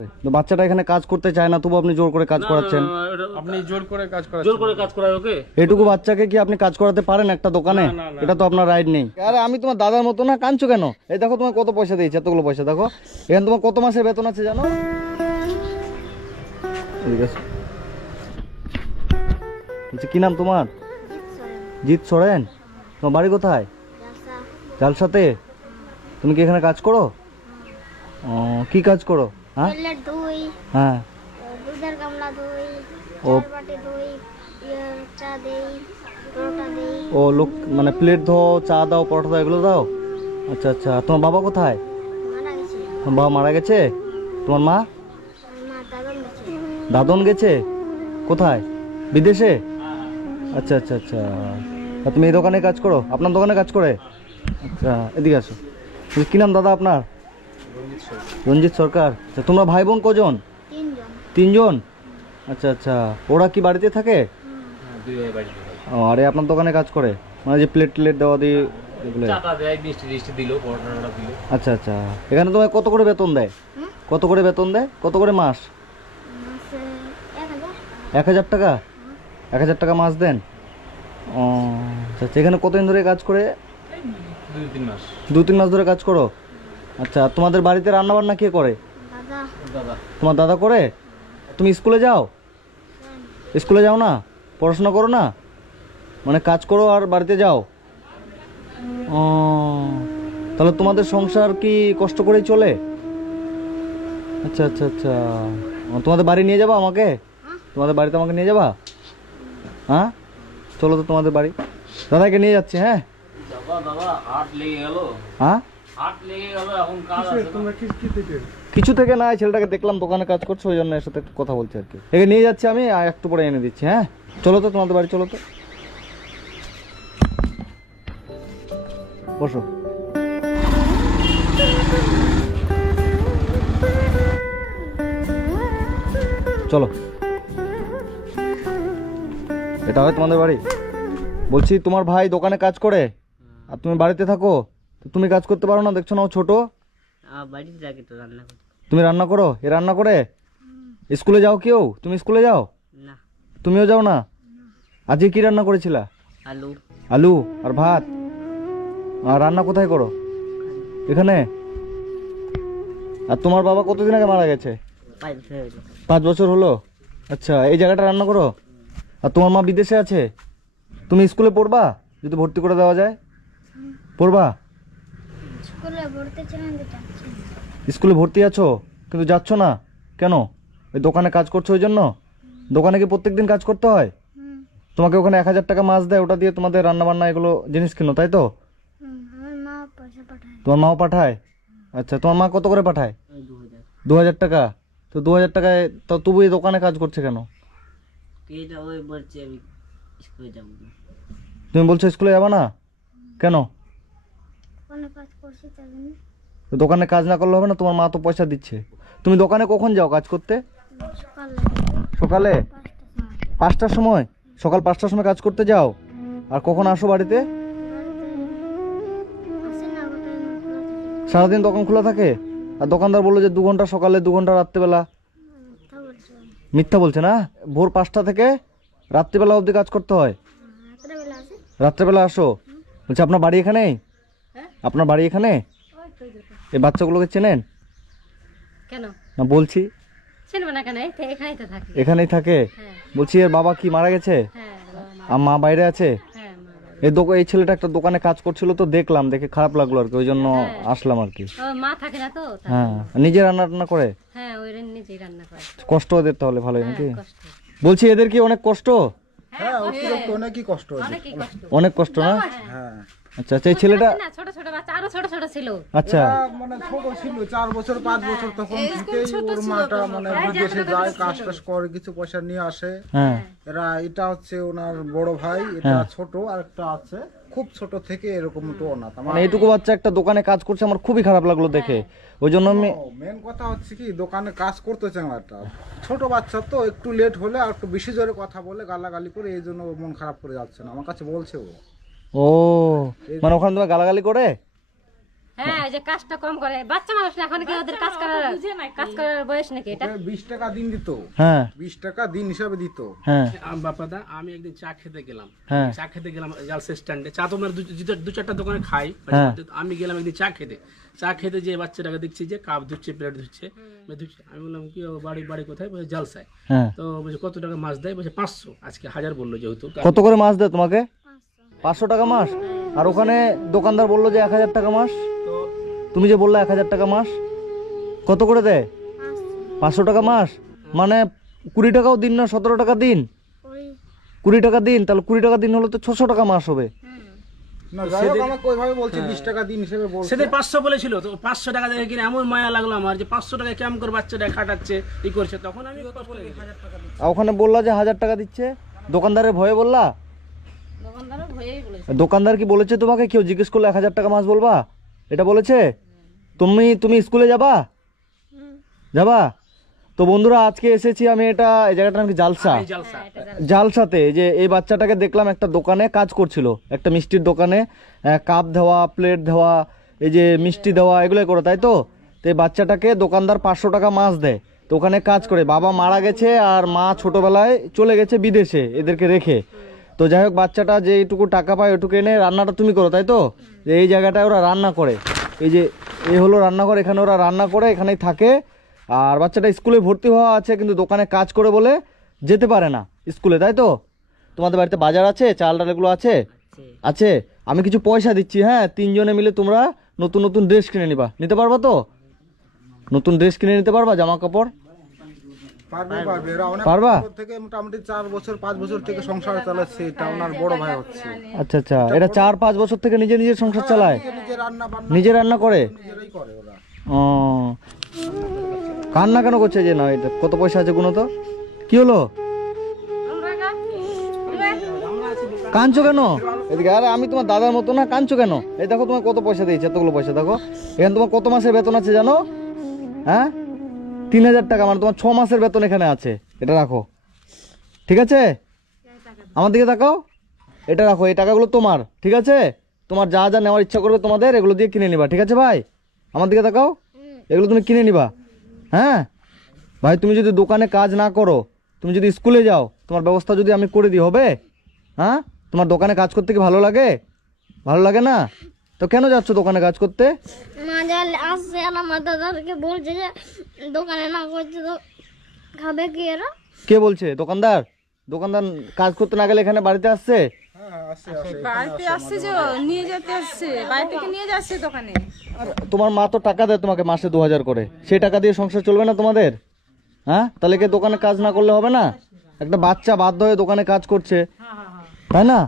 তো বাচ্চাটা এখানে কাজ করতে চায় না, তবু আপনি জোর করে কাজ করাচ্ছেন। আপনি জোর করে কাজ করায় ওকে? এটুকু বাচ্চাকে কি আপনি কাজ করাতে পারেন একটা দোকানে? এটা তো আপনার রাইট নেই। আরে আমি তোমার দাদার মতো না, কাঁদছো কেন? এই দেখো তোমার কত পয়সা দিয়েছে, এতগুলো পয়সা দেখো। এখানে তোমার কত মাসের বেতন আছে জানো? কি নাম তোমার? জিৎ সোরেন। তোমার বাড়ি কোথায়? জালসাতে। তুমি কি এখানে কাজ করো? কি কাজ করো? হ্যাঁ হ্যাঁ। ও লোক মানে প্লেট ধো, চা দাও, পরোটা দাও, এগুলো দাও? আচ্ছা আচ্ছা। তোমার বাবা কোথায়? তোমার বাবা মারা গেছে। তোমার মা? দাদন গেছে। কোথায়? বিদেশে? আচ্ছা আচ্ছা আচ্ছা। তুমি এই দোকানে কাজ করো? আপনার দোকানে কাজ করে? আচ্ছা, এদিকে আসো। কি নাম দাদা আপনার? রঞ্জিত সরকার। আচ্ছা, তোমরা ভাই বোন কজন? তিনজন। আচ্ছা আচ্ছা। ওরা কি বাড়িতে থাকে? ও, আরে আপনার দোকানে কাজ করে, মানে যে প্লেট প্লেট দেওয়া দিয়ে আচ্ছা আচ্ছা। এখানে তোমায় কত করে বেতন দেয়? কত করে বেতন দেয়? কত করে মাস? 1000 টাকা। 1000 টাকা মাস দেন? ও আচ্ছা। এখানে কতদিন ধরে কাজ করে? 2-3 মাস ধরে কাজ করো। আচ্ছা, তোমাদের বাড়িতে রান্না বান্না কে করে? তোমার দাদা করে। তুমি স্কুলে যাও? স্কুলে যাও না? পড়াশোনা করো না, মানে কাজ করো আর বাড়িতে যাও? ও, তাহলে তোমাদের সংসার কি কষ্ট করেই চলে? আচ্ছা আচ্ছা আচ্ছা। তোমাদের বাড়ি নিয়ে যাবা আমাকে? তোমাদের বাড়িতে আমাকে নিয়ে যাবা? হ্যাঁ, চলো তো তোমাদের বাড়ি। দাদাকে নিয়ে যাচ্ছি। হ্যাঁ। হ্যাঁ, কিছু থেকে না, ছেলেটাকে দেখলাম দোকানে কাজ করছে, ওই জন্য এর সাথে একটু কথা বলছি আর কি। একে নিয়ে যাচ্ছি আমি, আর একটু পরে এনে দিচ্ছি। হ্যাঁ, চলো তো তোমাদের বাড়ি, চলো তো। বসো। চলো। এটা হয় তোমাদের বাড়ি? বলছি তোমার ভাই দোকানে কাজ করে আর তুমি বাড়িতে থাকো, তো তুমি কাজ করতে পারো না? দেখছো না ও ছোট। তুমি রান্না করো? এ রান্না করে? স্কুলে যাও কেউ? তুমি স্কুলে যাও? তুমিও যাও না? আজকে কি রান্না করেছিলা? আলু। আলু আর ভাত। আর রান্না কোথায় করো? এখানে। আর তোমার বাবা কতদিন আগে মারা গেছে? 5 বছর হলো। আচ্ছা, এই জায়গাটা রান্না করো। আর তোমার মা বিদেশে আছে। তুমি স্কুলে পড়বা যদি ভর্তি করে দেওয়া যায়? পড়বা? স্কুলে ভর্তি আছো কিন্তু যাচ্ছ না কেন? ওই দোকানে কাজ করছো ওই জন্য? দোকানে কি প্রত্যেকদিন কাজ করতে হয়? তোমাকে ওখানে 1000 টাকা মাস দেয়, ওটা দিয়ে তোমাদের রান্না বান্না এগুলো জিনিস কিনো, তাই তো? তোমার মাও পাঠায়? আচ্ছা, তোমার মা কত করে পাঠায়? 2000 টাকা। তো 2000 টাকায় তো তবু এই দোকানে কাজ করছে কেন? তুমি বলছো স্কুলে যাবা না কেন? দোকানে কাজ না করলে হবে না? তোমার মা তো পয়সা দিচ্ছে। তুমি দোকানে কখন যাও কাজ করতে? সকালে 5টার সময়। সকাল 5টার সময় কাজ করতে যাও, আর কখন আসো বাড়িতে? সারাদিন দোকান খোলা থাকে? আর দোকানদার বললো যে 2 ঘন্টা সকালে, 2 ঘন্টা রাত্রেবেলা। মিথ্যা বলছে না? ভোর 5টা থেকে রাত্রিবেলা অবধি কাজ করতে হয়? রাত্রেবেলা আসো। বলছে আপনার বাড়ি এখানেই? আপনার বাড়ি এখানে? এই বাচ্চাগুলোকে চেনেন? কেন না বলছি চেনবে না কেন? এখানেই তো থাকে। এখানেই থাকে? বলছি এর বাবা কি মারা গেছে? আর মা বাইরে আছে? এই ছেলেটা একটা দোকানে কাজ করছিল, তো দেখলাম, দেখে খারাপ লাগলো আর কি, ওই জন্য আসলাম আর কি। মা থাকে না তো। হ্যাঁ, নিজে রান্না টান্না করে? হ্যাঁ, ওই নিজেই রান্না করে। কষ্ট ওদের তাহলে ভালোই নাকি? বলছি এদের কি অনেক কষ্ট? হ্যাঁ, অনেকই কষ্ট। অনেক কষ্ট না? হ্যাঁ। আচ্ছা আচ্ছা। এই ছেলেটা ছোট ছোট বাচ্চা, আরো ছোট ছোট ছিল। আচ্ছা, মানে ছোট ছিল, 4 বছর 5 বছর, তখন থেকেই ওর মাটা মানে বিদেশে যায়, কাজ টাজ করে, কিছু পয়সা নিয়ে আসে। হ্যাঁ। এরা এটা হচ্ছে ওনার বড় ভাই, এটা ছোট, আর একটা আছে খুব ছোট থেকে এরকম তো অনাথ। মানে এইটুকু বাচ্চা একটা দোকানে কাজ করছে, আমার খুবই খারাপ লাগলো দেখে, ওই জন্য আমি। মেন কথা হচ্ছে কি, দোকানে কাজ করতেছে একটা ছোট বাচ্চা, তো একটু লেট হলে আর একটু বেশি জোরে কথা বলে, গালাগালি করে, এই জন্য মন খারাপ করে যাচ্ছে না, আমার কাছে বলছে ও। ও, মানে ওখানে তোমার গালাগালি করে? হ্যাঁ ওই যে কাজটা কম করে বাচ্চা মানুষ না, এখন কি ওদের কাজ করার বয়স নাকি এটা? 20 টাকা দিন দিত, হ্যাঁ 20 টাকা দিন হিসাবে দিত। হ্যাঁ বাপাদা আমি একদিন চা খেতে গেলাম, হ্যাঁ চা খেতে গেলাম জালসা স্ট্যান্ডে। চা তো আমরা দু চারটা দোকানে খাই। হ্যাঁ। আমি গেলাম একদিন চা খেতে যে বাচ্চাটাকে দেখছি যে কাপ ধুচ্ছে, প্লেট ধুচ্ছে। আমি বললাম কি ও বাড়ি কোথায়? বলছে জালসায়। হ্যাঁ তো বলছে কত টাকা মাছ দেয়? বলছে 500। আজকে 1000 বললো যেহেতু। কত করে মাছ দেয় তোমাকে? 500 টাকা মাস। আর ওখানে দোকানদার বললো যে 1000 টাকা মাস। তো তুমি যে বললে 1000 টাকা মাস, কত করে দেয়? 500 টাকা মাস, মানে 20 টাকাও দিন না, 17 টাকা দিন, 20 টাকা দিন। তাহলে 20 টাকা দিন হলে তো 600 টাকা মাস হবে। না যাই হোক আমাকে ওইভাবে বলছে 20 টাকা দিন হিসেবে বলছে। সেদিন 500 বলেছিল, তো 500 টাকা দেখে কিনে এমন মায়া লাগলো আমার যে 500 টাকা কেমন করে বাচ্চাটা খাটাচ্ছে ই করছে। তখন আমি বলে দিলাম। আর ওখানে বললা যে 1000 টাকা দিচ্ছে, দোকানদারের ভয়ে বললা? দোকানদারও ভয়েই বলেছে। দোকানদার কি বলেছে তোমাকে? কেউ জিজ্ঞেস করলে 1000 টাকা মাস বলবা, এটা বলেছে? তুমি স্কুলে যাবা? যাবা? তো বন্ধুরা আজকে এসেছি আমি, এই জায়গাটার নাম কি জালসা। এই জালসা। জালসাতে যে এই বাচ্চাটাকে দেখলাম একটা দোকানে কাজ করছিল, একটা মিষ্টির দোকানে, কাপ দেওয়া, প্লেট দেওয়া, এই যে মিষ্টি দেওয়া, এগুলোই করে, তাই তো? তো এই বাচ্চাটাকে দোকানদার 500 টাকা মাস দেয়। তো ওখানে কাজ করে, বাবা মারা গেছে আর মা ছোটবেলায় চলে গেছে বিদেশে এদেরকে রেখে। তো যাই হোক বাচ্চাটা যে এইটুকু টাকা পায় ওইটুকু এনে রান্নাটা তুমি করো, তাই তো? যে এই জায়গাটায় ওরা রান্না করে, এই যে এই হলো রান্নাঘর, এখানে ওরা রান্না করে, এখানেই থাকে। আর বাচ্চাটা স্কুলে ভর্তি হওয়া আছে, কিন্তু দোকানে কাজ করে বলে যেতে পারে না স্কুলে, তাই তো? তোমাদের বাড়িতে বাজার আছে, চাল ডাল এগুলো আছে? আছে। আমি কিছু পয়সা দিচ্ছি, হ্যাঁ, 3 জনে মিলে তোমরা নতুন নতুন ড্রেস কিনে নিবা। নিতে পারবা তো? নতুন ড্রেস কিনে নিতে পারবা, জামা কাপড় পারবে এরা অনেক পারবা? বছর থেকে, মোটামুটি 4 বছর 5 বছর থেকে সংসার চালাচ্ছে। এটা ওনার বড় ভাই হচ্ছে, আচ্ছা আচ্ছা, এটা 4-5 বছর থেকে নিজের সংসার চালায়, নিজে রান্না বান্না নিজে রান্না করে। নিজেরাই করে ওরা। ও, কান্না কেন করছে যে? না এটা কত পয়সা আছে গুনো তো? কি হলো, কাঁদছো কেন? এদিকে, আরে আমি তোমার দাদার মতো না, কাঁদছো কেন? এই দেখো তোমার কত পয়সা দিয়েছে, এতগুলো পয়সা দেখো। এখানে তোমার কত মাসের বেতন আছে জানো? হ্যাঁ 3000 টাকা, মানে তোমার 6 মাসের বেতন এখানে আছে। এটা রাখো, ঠিক আছে? আমার দিকে তাকাও, এটা রাখো, এই টাকাগুলো তোমার, ঠিক আছে? তোমার যা যা নেওয়ার ইচ্ছা করবে তোমাদের, এগুলো দিয়ে কিনে নিবা, ঠিক আছে ভাই? আমার দিকে তাকাও, এগুলো তুমি কিনে নিবা। হ্যাঁ ভাই, তুমি যদি দোকানে কাজ না করো, তুমি যদি স্কুলে যাও, তোমার ব্যবস্থা যদি আমি করে দিই, হবে? হ্যাঁ, তোমার দোকানে কাজ করতে কি ভালো লাগে? ভালো লাগে না? তো কেন যাচ্ছ দোকানে কাজ করতে? মজা আসছে আর আমার দাদাকে বলছে যে দোকানে না করছে তো খাবে কি এরা? কে বলছে? দোকানদার? দোকানদার কাজ করতে না গেলে এখানে বাড়িতে আসছে? হ্যাঁ আসছে আসছে। বাড়িতে আসছে যে নিয়ে যেতে আসছে, বাড়ি থেকে নিয়ে যাচ্ছে দোকানে। আর তোমার মা তো টাকা দেয় তোমাকে মাসে 2000 করে, সেই টাকা দিয়ে সংসার চলবে না তোমাদের? হ্যাঁ, তাহলে কি দোকানে কাজ না করলে হবে না? একটা বাচ্চা বাধ্য হয়ে দোকানে কাজ করছে, তাই না?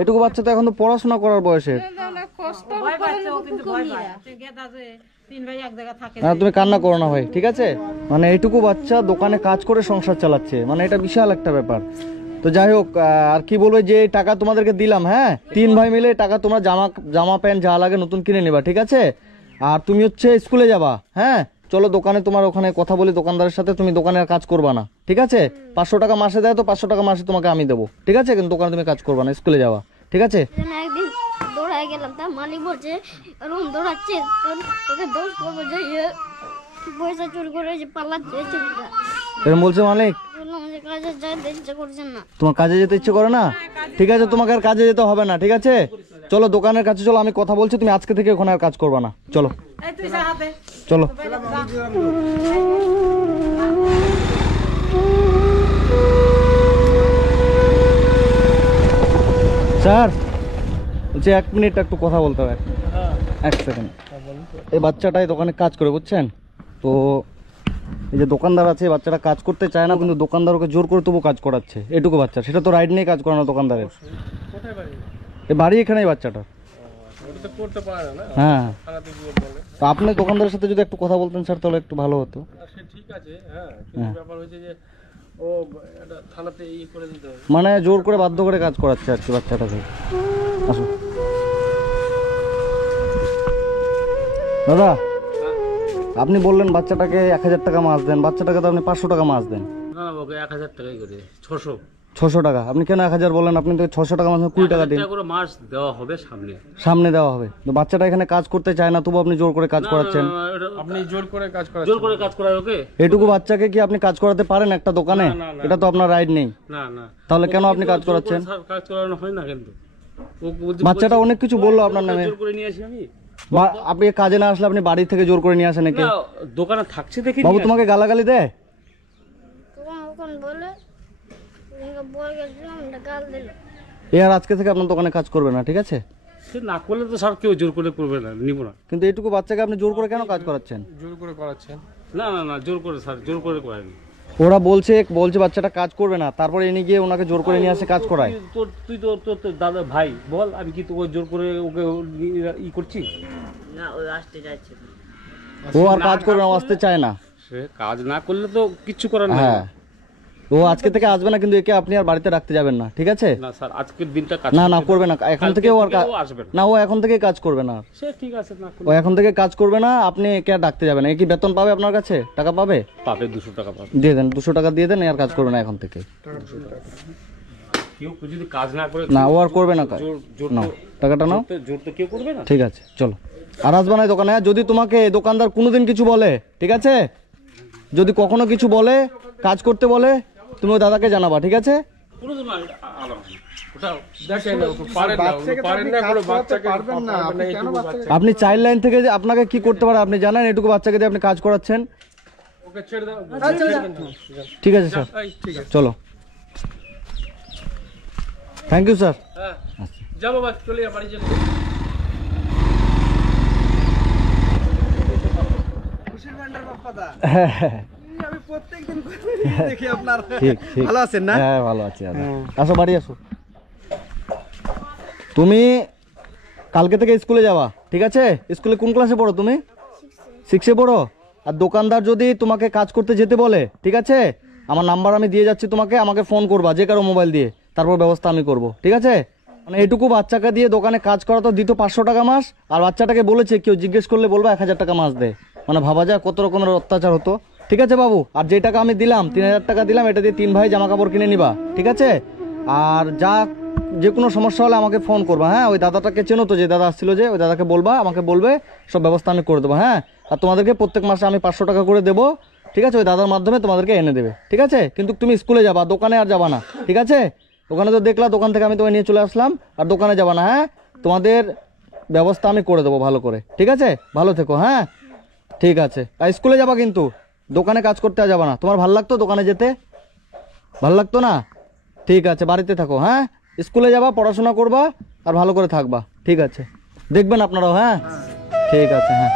এটুকু বাচ্চা তো এখন তো পড়াশোনা করার বয়সের। কষ্ট না তুমি কান্না করো না ভাই, ঠিক আছে? মানে এইটুকু বাচ্চা দোকানে কাজ করে সংসার চালাচ্ছে, মানে এটা বিশাল একটা ব্যাপার। তো যাই হোক, আর কি বলবো, যে টাকা তোমাদেরকে দিলাম, হ্যাঁ 3 ভাই মিলে টাকা তোমরা জামা প্যান্ট যা লাগে নতুন কিনে নিবা, ঠিক আছে? আর তুমি হচ্ছে স্কুলে যাবা, হ্যাঁ চলো দোকানে, তোমার ওখানে কথা বলি দোকানদারের সাথে, তুমি দোকানে আর কাজ করবা না, ঠিক আছে? 500 টাকা মাসে দেয়, তো 500 টাকা মাসে তোমাকে আমি দেবো, ঠিক আছে? কিন্তু দোকানে তুমি কাজ করবা না, স্কুলে যাবা, ঠিক আছে? যেন একদিন দৌড়ায় গেলাম, তার মালিক বলছে রুম দৌড়াচ্ছে, তোকে দোষ করবো যে পয়সা চুরি করে যে পালাচ্ছে চুরিটা। এরকম বলছে মালিক? বললাম যে কাজে যাইতে ইচ্ছে করছেন না। তোমার কাজে যেতে ইচ্ছে করে না? ঠিক আছে, তোমাকে আর কাজে যেতে হবে না, ঠিক আছে? চলো দোকানের কাছে চলো, আমি কথা বলছি, তুমি আজকে থেকে ওখানে আর কাজ করবা না, চলো চলো। স্যার বলছি 1 মিনিট একটু কথা বলতে হবে, 1 সেকেন্ড। এই বাচ্চাটাই দোকানে কাজ করে, বুঝছেন তো? এই যে দোকানদার আছে, বাচ্চাটা কাজ করতে চায় না, কিন্তু দোকানদার ওকে জোর করে তবু কাজ করাচ্ছে। এটুকু বাচ্চা, সেটা তো রাইড নিয়ে কাজ করানো দোকানদারের। এই বাড়ি এখানেই বাচ্চাটা। হ্যাঁ, তো আপনি দোকানদারের সাথে যদি একটু কথা বলতেন স্যার, তাহলে একটু ভালো হতো। ঠিক আছে, হ্যাঁ, কিন্তু ব্যাপার হচ্ছে যে ও এটা থানাতে ই করে দিতে হবে। মানে জোর করে বাধ্য করে কাজ করাচ্ছে আর কি বাচ্চাটাকে। আসুন দাদা, আপনি বললেন বাচ্চাটাকে 1000 টাকা মাছ দেন, বাচ্চাটাকে তো আপনি 500 টাকা মাছ দেন। না ওকে 1000 টাকাই করে 600 600 টাকা। আপনি কেন 1000 বলেন? আপনি তো 600 টাকা মাসে 20 টাকা দিন। 1000 টাকা করে মাস দেওয়া হবে সামনে। সামনে দেওয়া হবে। তো বাচ্চাটা এখানে কাজ করতে চায় না, তবু আপনি জোর করে কাজ করাচ্ছেন। আপনি জোর করে কাজ করায় ওকে? এটুকু বাচ্চাকে কি আপনি কাজ করাতে পারেন একটা দোকানে? এটা তো আপনার রাইট নেই। না না, তাহলে কেন আপনি কাজ করাচ্ছেন? স্যার কাজ করানো হয় না কিন্তু। বাচ্চাটা অনেক কিছু বললো আপনার নামে। জোর করে নিয়ে আসি আমি। আপনি কাজে না আসলে আপনি বাড়ি থেকে জোর করে নিয়ে আসেন নাকি? না, দোকানে থাকছে দেখি। বাবু তোমাকে গালাগালি দেয়? তখন ওখানে বলে বলে গেছিলাম গাল দিল। এ আর আজকে থেকে আপনার দোকানে কাজ করবে না, ঠিক আছে? সে না করলে তো স্যার কেউ জোর করে করবে না, নিব না। কিন্তু এইটুকু বাচ্চাকে আপনি জোর করে কেন কাজ করাচ্ছেন? না না না, জোর করে স্যার, জোর করে করায়নি। ওরা বলছে বাচ্চাটা কাজ করবে না, তারপরে এনে গিয়ে ওনাকে জোর করে নিয়ে আসে কাজ করায়। তুই তো তোর দাদা ভাই, বল আমি কি তোকে জোর করে ওকে ই করছি? ও আর কাজ করবে না, ও আসতে চায় না। সে কাজ না করলে তো কিচ্ছু করার নাই। হ্যাঁ, ও আজকে থেকে আসবে না, কিন্তু একে আপনি আর বাড়িতে রাখতে যাবেন না, ঠিক আছে? না স্যার, আজকের দিনটা কাজ না না, করবে না এখন থেকে। ও আর আসবে না। না, ও এখন থেকে কাজ করবে না। সে ঠিক আছে, না ও এখন থেকে কাজ করবে না, আপনি একে আর ডাকতে যাবেন। এ কি বেতন পাবে আপনার কাছে? টাকা পাবে? পাবে 200 টাকা পাবে। দিয়ে দেন, 200 টাকা দিয়ে দেন, আর কাজ করবে না এখন থেকে। কেউ যদি কাজ না করে, না, ও আর করবে না কাজ। জোর নাও টাকাটা নাও। জোর তো কেউ করবে না। ঠিক আছে, চলো। আর আসবা না এই দোকানে। যদি তোমাকে দোকানদার কোনোদিন কিছু বলে, ঠিক আছে? যদি কখনো কিছু বলে, কাজ করতে বলে, তুমি ওই দাদাকে জানাবা, ঠিক আছে? কোনো দিন আলাদা ওটা বাচ্চাকে তো আপনি কাজ করাতে পারবেন না, আপনি কেন বাচ্চাকে আপনি চাইল্ড লাইন থেকে যে আপনাকে কি করতে পারে আপনি জানেন? এটুকু বাচ্চাকে দিয়ে আপনি কাজ করাচ্ছেন। ওকে ছেড়ে দাও। ঠিক আছে স্যার, ঠিক আছে, চলো। Thank you sir. হ্যাঁ যাও বাবা, চলে যা বাড়ি চলে। হ্যাঁ হ্যাঁ, আমি প্রত্যেকদিন দেখি আপনার। ঠিক ঠিক। ভালো আছেন না? হ্যাঁ ভালো আছি। আসো বাড়ি আসো। তুমি কালকে থেকে স্কুলে যাবা, ঠিক আছে? স্কুলে কোন ক্লাসে পড়ো তুমি? 6-এ পড়ো। আর দোকানদার যদি তোমাকে কাজ করতে যেতে বলে, ঠিক আছে, আমার নাম্বার আমি দিয়ে যাচ্ছি তোমাকে, আমাকে ফোন করবা যে কারো মোবাইল দিয়ে, তারপর ব্যবস্থা আমি করব, ঠিক আছে? মানে এটুকু বাচ্চাকে দিয়ে দোকানে কাজ করা তো দিত 500 টাকা মাস, আর বাচ্চাটাকে বলেছে কেউ জিজ্ঞেস করলে বলবা 1000 টাকা মাস দে। মানে ভাবা যায় কত রকমের অত্যাচার হতো, ঠিক আছে বাবু? আর যে টাকা আমি দিলাম, 3000 টাকা দিলাম, এটা দিয়ে 3 ভাই জামা কাপড় কিনে নিবা, ঠিক আছে? আর যে কোনো সমস্যা হলে আমাকে ফোন করবা, হ্যাঁ? ওই দাদাটাকে চেনো তো, যে দাদা আসছিল, যে ওই দাদাকে বলবা, আমাকে বলবে, সব ব্যবস্থা আমি করে দেবো, হ্যাঁ? আর তোমাদেরকে প্রত্যেক মাসে আমি 500 টাকা করে দেবো, ঠিক আছে? ওই দাদার মাধ্যমে তোমাদেরকে এনে দেবে, ঠিক আছে? কিন্তু তুমি স্কুলে যাবা, দোকানে আর যাবা না, ঠিক আছে? ওখানে তো দেখলা, দোকান থেকে আমি তোমাকে নিয়ে চলে আসলাম, আর দোকানে যাবা না, হ্যাঁ? তোমাদের ব্যবস্থা আমি করে দেবো ভালো করে, ঠিক আছে? ভালো থেকো, হ্যাঁ? ঠিক আছে। আর স্কুলে যাবা কিন্তু, দোকানে কাজ করতে আর যাবা না। তোমার ভালো লাগতো দোকানে যেতে? ভালো লাগতো না? ঠিক আছে, বাড়িতে থাকো, হ্যাঁ? স্কুলে যাবা, পড়াশোনা করবা, আর ভালো করে থাকবা, ঠিক আছে? দেখবেন আপনারাও, হ্যাঁ? ঠিক আছে, হ্যাঁ।